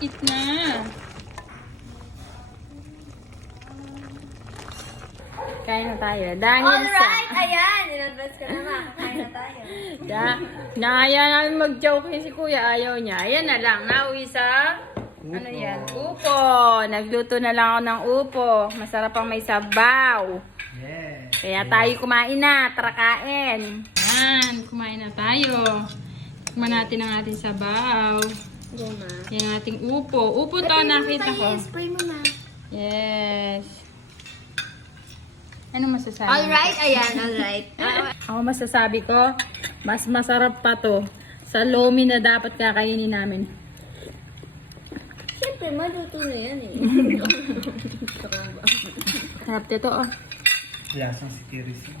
eat na. Kain na tayo. Dahil Alright, ayan. In-advance ko naman. Kain na tayo. Naaya namin mag-joke si kuya. Ayaw niya. Ayan na lang. Nauwi sa... Ano yan? Upo. Nagluto na lang ako ng upo. Masarap ang may sabaw. Yes. Kaya tayo kumain na. Tara kain. Yan. Kumain na tayo. Kumain natin ang ating sabaw. Goma. Yan ang ating upo. Upo to nakita ko. Spray mo na. Yes. Ano masasabi? Alright, ayan. Alright. Ako masasabi ko, mas masarap pa to sa lomi na dapat kakainin namin. Siyempre, maluto na yan eh. Sarap dito oh. Lasang si Kiris.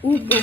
Upo.